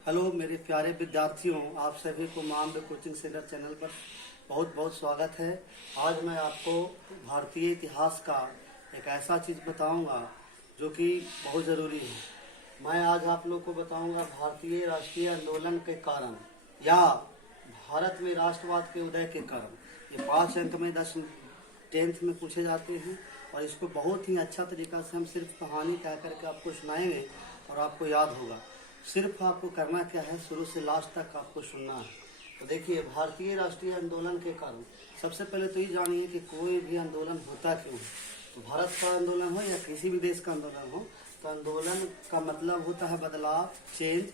Hello मेरे प्यारे विद्यार्थियों, आप सभी को मामले कोचिंग सेंटर चैनल पर बहुत बहुत स्वागत है। आज मैं आपको भारतीय इतिहास का एक ऐसा चीज़ बताऊंगा जो कि बहुत ज़रूरी है। मैं आज आप लोग को बताऊंगा भारतीय राष्ट्रीय आंदोलन के कारण या भारत में राष्ट्रवाद के उदय के कारण। ये 5 अंक में 10th में पूछे जाते हैं और इसको बहुत ही अच्छा तरीका से हम सिर्फ कहानी कह करके आपको सुनाएंगे और आपको याद होगा। सिर्फ आपको करना क्या है, शुरू से लास्ट तक आपको सुनना है। तो देखिए, भारतीय राष्ट्रीय आंदोलन के कारण सबसे पहले तो ये जानिए कि कोई भी आंदोलन होता क्यों है। तो भारत का आंदोलन हो या किसी भी देश का आंदोलन हो, तो आंदोलन का मतलब होता है बदलाव, चेंज,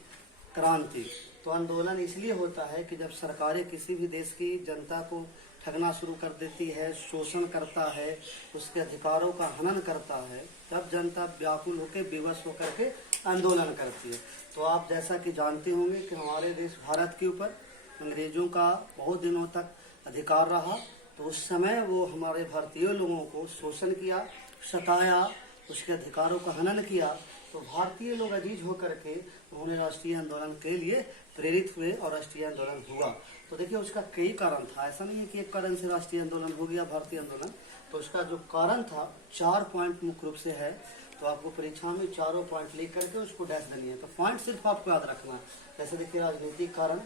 क्रांति। तो आंदोलन इसलिए होता है कि जब सरकारें किसी भी देश की जनता को ठगना शुरू कर देती है, शोषण करता है, उसके अधिकारों का हनन करता है, तब जनता व्याकुल होकर विवश होकर के आंदोलन करती है। तो आप जैसा कि जानते होंगे कि हमारे देश भारत के ऊपर अंग्रेजों का बहुत दिनों तक अधिकार रहा। तो उस समय वो हमारे भारतीय लोगों को शोषण किया, सताया, उसके अधिकारों का हनन किया। तो भारतीय लोग अजीज होकर के उन्होंने राष्ट्रीय आंदोलन के लिए प्रेरित हुए और राष्ट्रीय आंदोलन हुआ। तो देखिए, उसका कई कारण था, ऐसा नहीं है कि एक कारण से राष्ट्रीय आंदोलन हो गया भारतीय आंदोलन। तो उसका जो कारण था 4 पॉइंट मुख्य रूप से है। तो आपको परीक्षा में चारों पॉइंट लिख करके उसको डैश देनी है। तो पॉइंट सिर्फ आपको याद रखना है। जैसे देखिए, राजनीतिक कारण,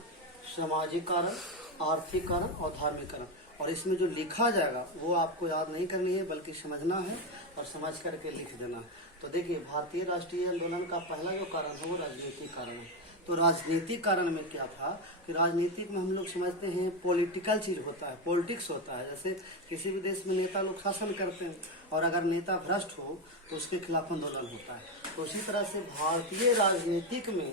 सामाजिक कारण, आर्थिक कारण और धार्मिक कारण। और इसमें जो लिखा जाएगा वो आपको याद नहीं करनी है, बल्कि समझना है और समझ करके लिख देना है। तो देखिए, भारतीय राष्ट्रीय आंदोलन का पहला जो कारण है वो राजनीतिक कारण है। तो राजनीतिक कारण में क्या था कि राजनीतिक में हम लोग समझते हैं पॉलिटिकल चीज होता है, पॉलिटिक्स होता है। जैसे किसी भी देश में नेता लोग शासन करते हैं और अगर नेता भ्रष्ट हो तो उसके खिलाफ आंदोलन होता है। तो उसी तरह से भारतीय राजनीतिक में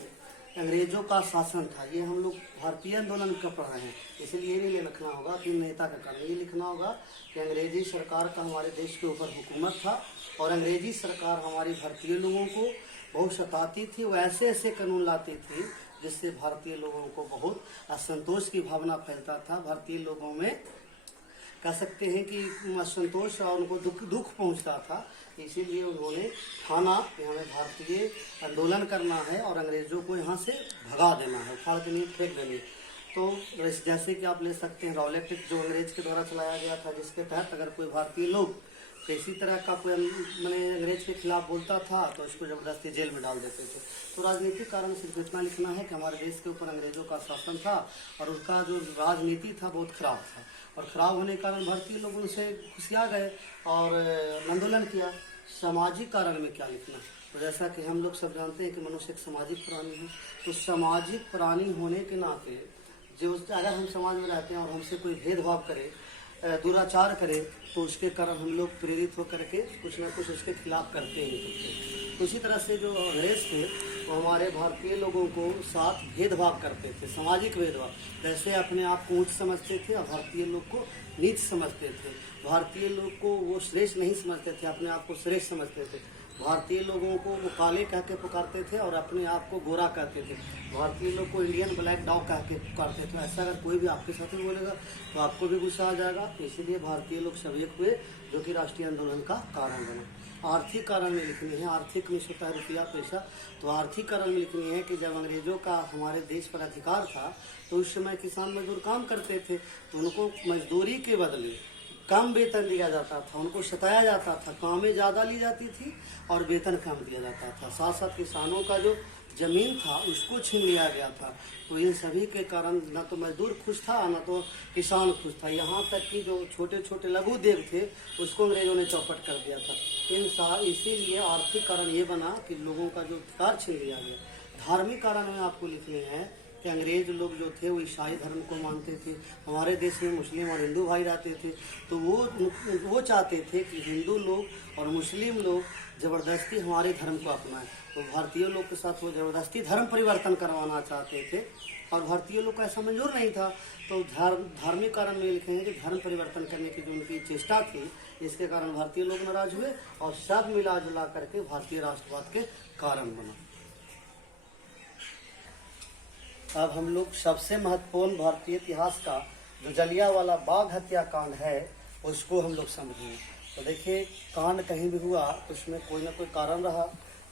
अंग्रेजों का शासन था। ये हम लोग भारतीय आंदोलन का पढ़ रहे हैं, इसलिए ये नहीं लिखना होगा कि नेता का कारण। ये लिखना होगा कि अंग्रेजी सरकार का हमारे देश के ऊपर हुकूमत था और अंग्रेजी सरकार हमारी भारतीय लोगों को बहुत सताती थी। वो ऐसे ऐसे कानून लाती थी जिससे भारतीय लोगों को बहुत असंतोष की भावना फैलता था। भारतीय लोगों में कह सकते हैं कि असंतोष और उनको दुख पहुंचता था। इसीलिए उन्होंने ठाना कि हमें भारतीय आंदोलन करना है और अंग्रेजों को यहाँ से भगा देना है, उखाड़ के नहीं फेंक देनी है। तो जैसे कि आप ले सकते हैं रॉलेट एक्ट, जो अंग्रेज के द्वारा चलाया गया था, जिसके तहत अगर कोई भारतीय लोग किसी तरह का कोई मैंने अंग्रेज के खिलाफ बोलता था तो उसको जबरदस्ती जेल में डाल देते थे। तो राजनीतिक कारण सिर्फ इतना लिखना है कि हमारे देश के ऊपर अंग्रेजों का शासन था और उनका जो राजनीति था बहुत खराब था और खराब होने के कारण भारतीय लोग उनसे खुशिया गए और आंदोलन किया। सामाजिक कारण में क्या लिखना, तो जैसा कि हम लोग सब जानते हैं कि मनुष्य एक सामाजिक प्राणी है। तो सामाजिक प्राणी होने के नाते जो अगर हम समाज में रहते हैं और हमसे कोई भेदभाव करे, दुराचार करे, तो उसके कारण हम लोग प्रेरित होकर के कुछ ना कुछ उसके खिलाफ करते हैं। तो इसी तरह से जो अंग्रेज थे वो हमारे भारतीय लोगों को साथ भेदभाव करते थे, सामाजिक भेदभाव। जैसे अपने आप को ऊंच समझते थे और भारतीय लोग को नीच समझते थे। भारतीय लोग को वो श्रेष्ठ नहीं समझते थे, अपने आप को श्रेष्ठ समझते थे। भारतीय लोगों को वो काले कह के पुकारते थे और अपने आप को गोरा कहते थे। भारतीय लोग को इंडियन ब्लैक डॉग कह के पुकारते थे। ऐसा अगर कोई भी आपके साथ ही बोलेगा तो आपको भी गुस्सा आ जाएगा। तो इसीलिए भारतीय लोग सब एक हुए, जो कि राष्ट्रीय आंदोलन का कारण बना। आर्थिक कारण में लिखनी है, आर्थिक में होता है रुपया पैसा। तो आर्थिक कारण में लिखनी है कि जब अंग्रेजों का हमारे देश पर अधिकार था तो उस समय किसान मजदूर काम करते थे, तो उनको मजदूरी के बदले कम वेतन दिया जाता था, उनको सताया जाता था, कामें ज़्यादा ली जाती थी और वेतन कम दिया जाता था। साथ साथ किसानों का जो जमीन था उसको छीन लिया गया था। तो इन सभी के कारण न तो मजदूर खुश था न तो किसान खुश था। यहाँ तक कि जो छोटे छोटे लघु उद्योग थे उसको अंग्रेजों ने चौपट कर दिया था। इसीलिए आर्थिक कारण ये बना कि लोगों का जो अधिकार छीन लिया गया। धार्मिक कारण में आपको लिखने हैं कि अंग्रेज लोग जो थे वो ईसाई धर्म को मानते थे। हमारे देश में मुस्लिम और हिंदू भाई रहते थे, तो वो चाहते थे कि हिंदू लोग और मुस्लिम लोग ज़बरदस्ती हमारे धर्म को अपनाएं। तो भारतीय लोग के साथ वो ज़बरदस्ती धर्म परिवर्तन करवाना चाहते थे और भारतीय लोग को ऐसा मंजूर नहीं था। तो धार्मिक कारण में लिखेंगे कि धर्म परिवर्तन करने की जो उनकी चेष्टा थी, इसके कारण भारतीय लोग नाराज हुए और सब मिला जुला करके भारतीय राष्ट्रवाद के कारण बना। अब हम लोग सबसे महत्वपूर्ण भारतीय इतिहास का जो जलियांवाला बाग हत्याकांड है उसको हम लोग समझेंगे। तो देखिए, कांड कहीं भी हुआ तो उसमें कोई ना कोई कारण रहा।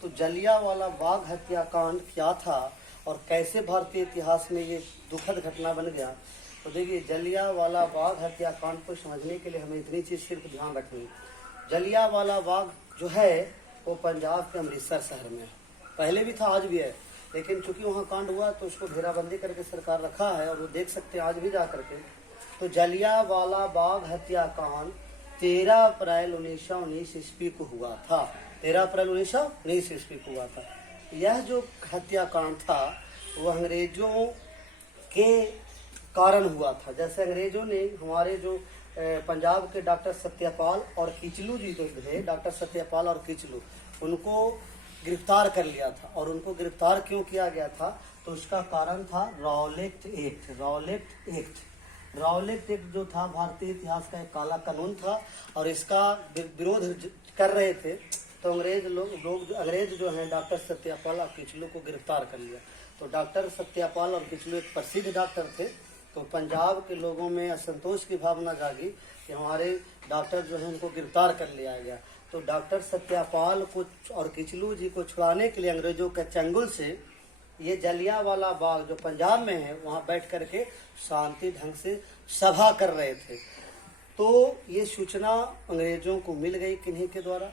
तो जलियांवाला बाग हत्याकांड क्या था और कैसे भारतीय इतिहास में ये दुखद घटना बन गया। तो देखिए, जलियांवाला बाग हत्याकांड को समझने के लिए हमें इतनी चीज़ सिर्फ ध्यान रखनी। जलियांवाला बाग जो है वो पंजाब के अमृतसर शहर में है। पहले भी था, आज भी है, लेकिन चूंकि वहाँ कांड हुआ तो उसको घेराबंदी करके सरकार रखा है और वो देख सकते हैं आज भी जा करके। तो जलियांवाला बाग हत्याकांड 13 अप्रैल 1919 ईस्वी को हुआ था। 13 अप्रैल 1919 ईस्वी को हुआ था। यह जो हत्याकांड था वो अंग्रेजों के कारण हुआ था। जैसे अंग्रेजों ने हमारे जो पंजाब के डॉक्टर सत्यपाल और किचलू जी जो थे, डॉक्टर सत्यपाल और किचलू, उनको गिरफ्तार कर लिया था। और उनको गिरफ्तार क्यों किया गया था? तो उसका कारण था रॉलेट एक्ट। रॉलेट एक्ट जो था भारतीय इतिहास का एक काला कानून था और इसका विरोध कर रहे थे। तो अंग्रेज जो हैं डॉक्टर सत्यपाल और किचलू को गिरफ्तार कर लिया। तो डॉक्टर सत्यपाल और किचलू एक प्रसिद्ध डॉक्टर थे। तो पंजाब के लोगों में असंतोष की भावना जागी कि हमारे डॉक्टर जो है उनको गिरफ्तार कर लिया गया। तो डॉक्टर सत्यपाल को और किचलू जी को छुड़ाने के लिए अंग्रेजों के चंगुल से ये जलियांवाला बाग जो पंजाब में है वहाँ बैठ करके शांति ढंग से सभा कर रहे थे। तो ये सूचना अंग्रेजों को मिल गई किन्हीं के द्वारा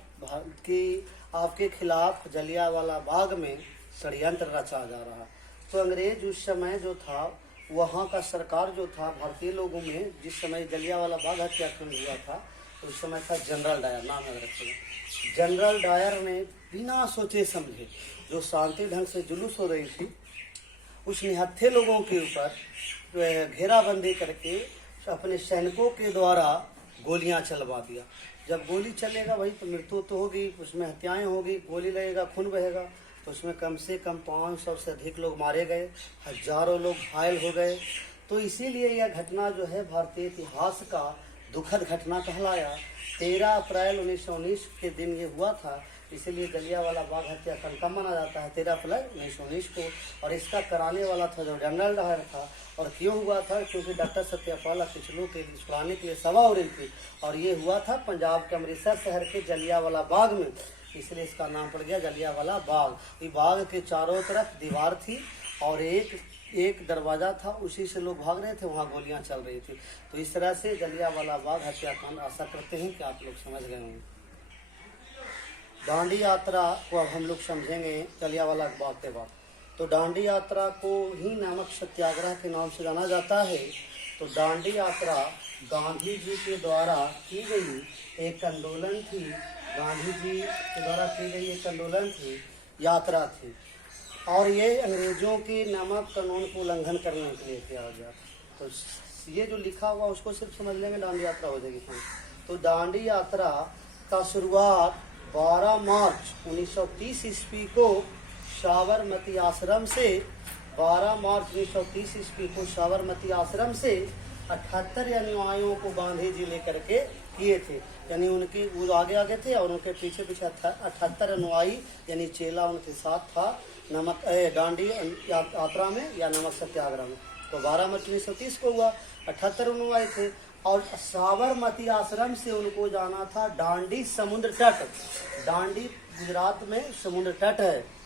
कि आपके खिलाफ जलियांवाला बाग में षड्यंत्र रचा जा रहा। तो अंग्रेज उस समय जो था वहाँ का सरकार जो था भारतीय लोगों में, जिस समय जलियांवाला बाग हत्याकांड हुआ था उस समय था जनरल डायर, नाम याद रखिएगा। जनरल डायर ने बिना सोचे समझे जो शांति ढंग से जुलूस हो रही थी उस निहत्थे लोगों के ऊपर घेराबंदी करके अपने सैनिकों के द्वारा गोलियां चलवा दिया। जब गोली चलेगा वही तो मृत्यु तो होगी, उसमें हत्याएं होगी, गोली लगेगा, खून बहेगा। तो उसमें कम से कम 500 से अधिक लोग मारे गए, हजारों लोग घायल हो गए। तो इसीलिए यह घटना जो है भारतीय इतिहास का दुखद घटना कहलाया। 13 अप्रैल 1919 के दिन ये हुआ था, इसीलिए जलियांवाला बाग हत्याकांड कब माना जाता है? 13 अप्रैल 1919 को। और इसका कराने वाला था जो जनरल डायर था। और क्यों हुआ था? क्योंकि डॉक्टर सत्यपाल और किचलू के छुड़ाने के लिए सभा हो रही थी और ये हुआ था पंजाब के अमृतसर शहर के जलियांवाला बाग में, इसलिए इसका नाम पड़ गया जलियांवाला बाग। ये बाग के चारों तरफ दीवार थी और एक दरवाजा था, उसी से लोग भाग रहे थे, वहाँ गोलियां चल रही थी। तो इस तरह से जलियांवाला बाग हत्याकांड, आशा करते हैं कि आप लोग समझ गए होंगे। दांडी यात्रा को अब हम लोग समझेंगे जलियांवाला बाग के बाद। तो दांडी यात्रा को ही नमक सत्याग्रह के नाम से जाना जाता है। तो दांडी यात्रा गांधी जी के द्वारा की गई एक आंदोलन थी, गांधी जी के द्वारा की गई एक आंदोलन थी, यात्रा थी। और ये अंग्रेजों के नमक कानून को उल्लंघन करने के लिए किया गया। तो ये जो लिखा हुआ उसको सिर्फ समझ लेंगे, दांडी यात्रा हो जाएगी। तो दांडी यात्रा का शुरुआत 12 मार्च 1930 ईस्वी को साबरमती आश्रम से 12 मार्च 1930 ईस्वी को साबरमती आश्रम से 78 अनुयायियों को गांधी जी लेकर के किए थे। यानी उनकी वो आगे थे और उनके पीछे 78 अनुयायी यानी चेला उनके साथ था नमक दांडी यात्रा में या नमक सत्याग्रह में। तो 12 मार्च 1930 को हुआ, 78 अनुयायी थे और साबरमती आश्रम से उनको जाना था दांडी समुद्र तट। दांडी गुजरात में समुद्र तट है।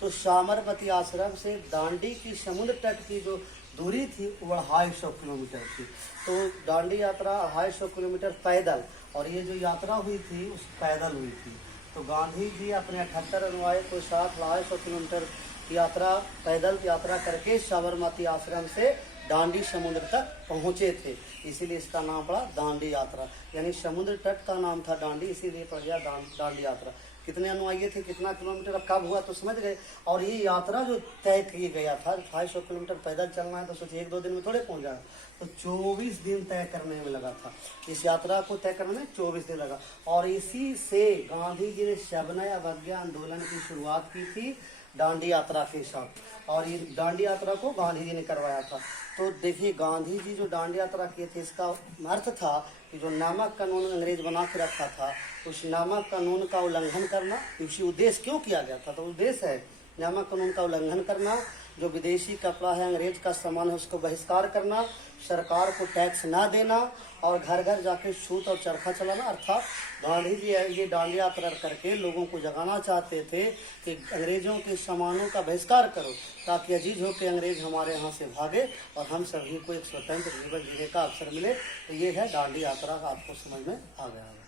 तो साबरमती आश्रम से दांडी की समुद्र तट की जो दूरी थी वो 250 किलोमीटर थी। तो दांडी यात्रा 250 किलोमीटर पैदल, और ये जो यात्रा हुई थी उस पैदल हुई थी। तो गांधी जी अपने 78 अनुयायी को साथ 250 किलोमीटर यात्रा पैदल यात्रा करके साबरमती आश्रम से दांडी समुद्र तक पहुंचे थे, इसीलिए इसका नाम पड़ा दांडी यात्रा। यानी समुद्र तट का नाम था दांडी, इसीलिए पड़ गया दांडी यात्रा। कितने अनुयायी थे, कितना किलोमीटर, अब कब हुआ तो समझ गए। और ये यात्रा जो तय किया गया था 250 किलोमीटर पैदल चलना है, तो सोचिए 1-2 दिन में थोड़े पहुंच जाएगा। तो 24 दिन तय करने में लगा था। इस यात्रा को तय करने में 24 दिन लगा। और इसी से गांधी जी ने सविनय अवज्ञा आंदोलन की शुरुआत की थी दांडी यात्रा के साथ। और ये दांडी यात्रा को गांधी जी ने करवाया था। तो देखिए, गांधी जी जो दांडी यात्रा किए थे इसका अर्थ था कि जो नमक कानून अंग्रेज बना के रखा था उस नमक कानून का उल्लंघन करना। इसी उद्देश्य क्यों किया गया था? तो उद्देश्य है नमक कानून का उल्लंघन करना, जो विदेशी कपड़ा है, अंग्रेज का सामान है, उसको बहिष्कार करना, सरकार को टैक्स ना देना और घर घर जाके छूत और चरखा चलाना। अर्थात गांधी जी ये दांडी यात्रा करके लोगों को जगाना चाहते थे कि अंग्रेजों के सामानों का बहिष्कार करो, ताकि अजीज हो कि अंग्रेज हमारे यहाँ से भागे और हम सभी को एक स्वतंत्र जीवन जीने का अवसर मिले। तो ये है दांडी यात्रा, आपको समझ में आ गया है।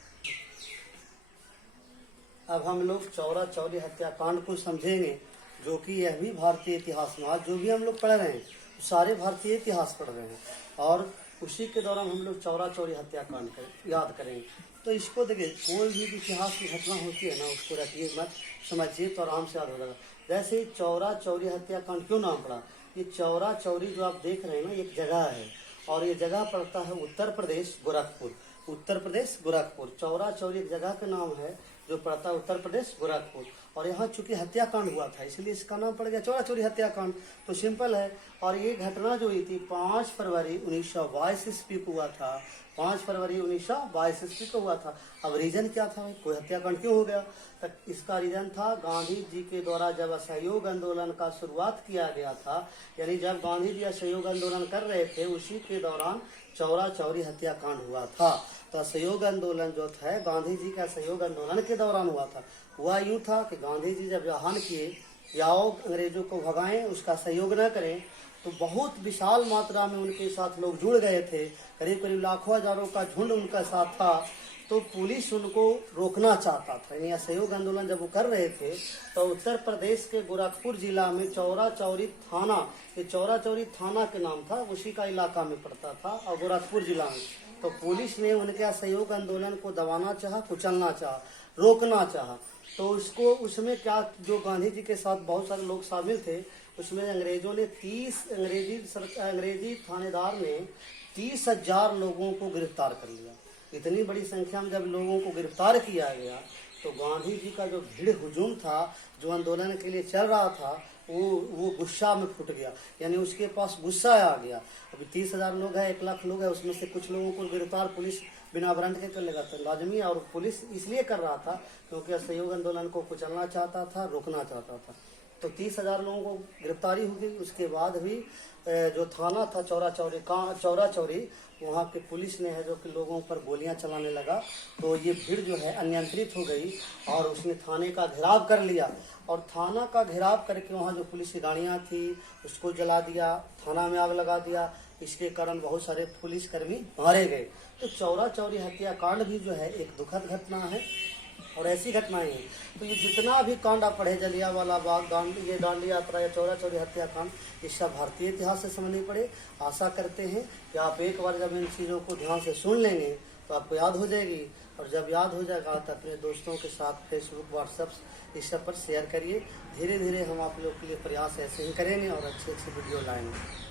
अब हम लोग चौरा चौरी हत्याकांड को समझेंगे, जो कि यह भी भारतीय इतिहास में, आज जो भी हम लोग पढ़ रहे हैं सारे भारतीय इतिहास पढ़ रहे हैं, और उसी के दौरान हम लोग चौरा चौरी हत्याकांड याद करेंगे। तो इसको देखिए, कोई भी इतिहास की घटना होती है ना, उसको रखिए मत, समझिए तो आराम से याद हो जाएगा। जैसे चौरा चौरी हत्याकांड क्यों नाम पड़ा? ये चौरा चौरी जो आप देख रहे हैं ना, एक जगह है और ये जगह पड़ता है उत्तर प्रदेश गोरखपुर। उत्तर प्रदेश गोरखपुर, चौरा चौरी एक जगह का नाम है जो पड़ता है उत्तर प्रदेश गोरखपुर। और यहाँ चूंकि हत्याकांड हुआ था इसलिए इसका नाम पड़ गया चौरा चौरी हत्याकांड। तो सिंपल है। और ये घटना जो हुई थी 5 फरवरी 1922 ईस्वी को हुआ था। 5 फरवरी 1922 ईस्वी को हुआ था। अब रीजन क्या था, कोई हत्याकांड क्यों हो गया? तो इसका रीजन था गांधी जी के द्वारा जब असहयोग आंदोलन का शुरुआत किया गया था, यानी जब गांधी जी असहयोग आंदोलन कर रहे थे उसी के दौरान चौरा चौरी हत्याकांड हुआ था। तो असहयोग आंदोलन जो था गांधी जी का असहयोग आंदोलन के दौरान हुआ था। हुआ यूं था कि गांधी जी जब आह्वान किए आओ अंग्रेजों को भगाएं, उसका सहयोग न करें, तो बहुत विशाल मात्रा में उनके साथ लोग जुड़ गए थे। करीब करीब लाखों हजारों का झुंड उनका साथ था। तो पुलिस उनको रोकना चाहता था। यानी असहयोग आंदोलन जब वो कर रहे थे तो उत्तर प्रदेश के गोरखपुर जिला में चौरा चौरी थाना, ये चौरा चौरी थाना के नाम था, उसी का इलाका में पड़ता था और गोरखपुर जिला में। तो पुलिस ने उनके असहयोग आंदोलन को दबाना चाहा, कुचलना चाहा, रोकना चाहा। तो उसको उसमें क्या, जो गांधी जी के साथ बहुत सारे लोग शामिल थे, उसमें अंग्रेजों ने अंग्रेजी थानेदार ने 30,000 लोगों को गिरफ्तार कर लिया। इतनी बड़ी संख्या में जब लोगों को गिरफ्तार किया गया तो गांधी जी का जो भीड़ हुजूम था, जो आंदोलन के लिए चल रहा था, वो गुस्सा में फूट गया। यानी उसके पास गुस्सा आ गया। अभी 30,000 लोग हैं, 1 लाख लोग हैं, उसमें से कुछ लोगों को गिरफ्तार पुलिस बिना वारंट के कर लेगा तो लाजमी। और पुलिस इसलिए कर रहा था क्योंकि असहयोग आंदोलन को कुचलना चाहता था, रोकना चाहता था। तो 30,000 लोगों को गिरफ्तारी हो गई। उसके बाद भी जो थाना था चौरा चौरी, वहाँ के पुलिस ने है जो कि लोगों पर गोलियां चलाने लगा। तो ये भीड़ जो है अनियंत्रित हो गई और उसने थाने का घेराव कर लिया। और थाना का घेराव करके वहाँ जो पुलिस की गाड़ियाँ थी उसको जला दिया, थाना में आग लगा दिया। इसके कारण बहुत सारे पुलिसकर्मी मारे गए। तो चौरा चौरी हत्याकांड भी जो है एक दुखद घटना है और ऐसी घटनाएं हैं। तो ये जितना भी कांड आप पढ़े, जलियांवाला बाग, ये दांडी यात्रा या चौरा चौरी हत्याकांड, ये सब भारतीय इतिहास से समझने पड़े। आशा करते हैं कि आप एक बार जब इन चीज़ों को ध्यान से सुन लेंगे तो आपको याद हो जाएगी। और जब याद हो जाएगा तो अपने दोस्तों के साथ फेसबुक, व्हाट्सएप इस सब पर शेयर करिए। धीरे धीरे हम आप लोग के लिए प्रयास ऐसे ही करेंगे और अच्छे अच्छे वीडियो लाएंगे।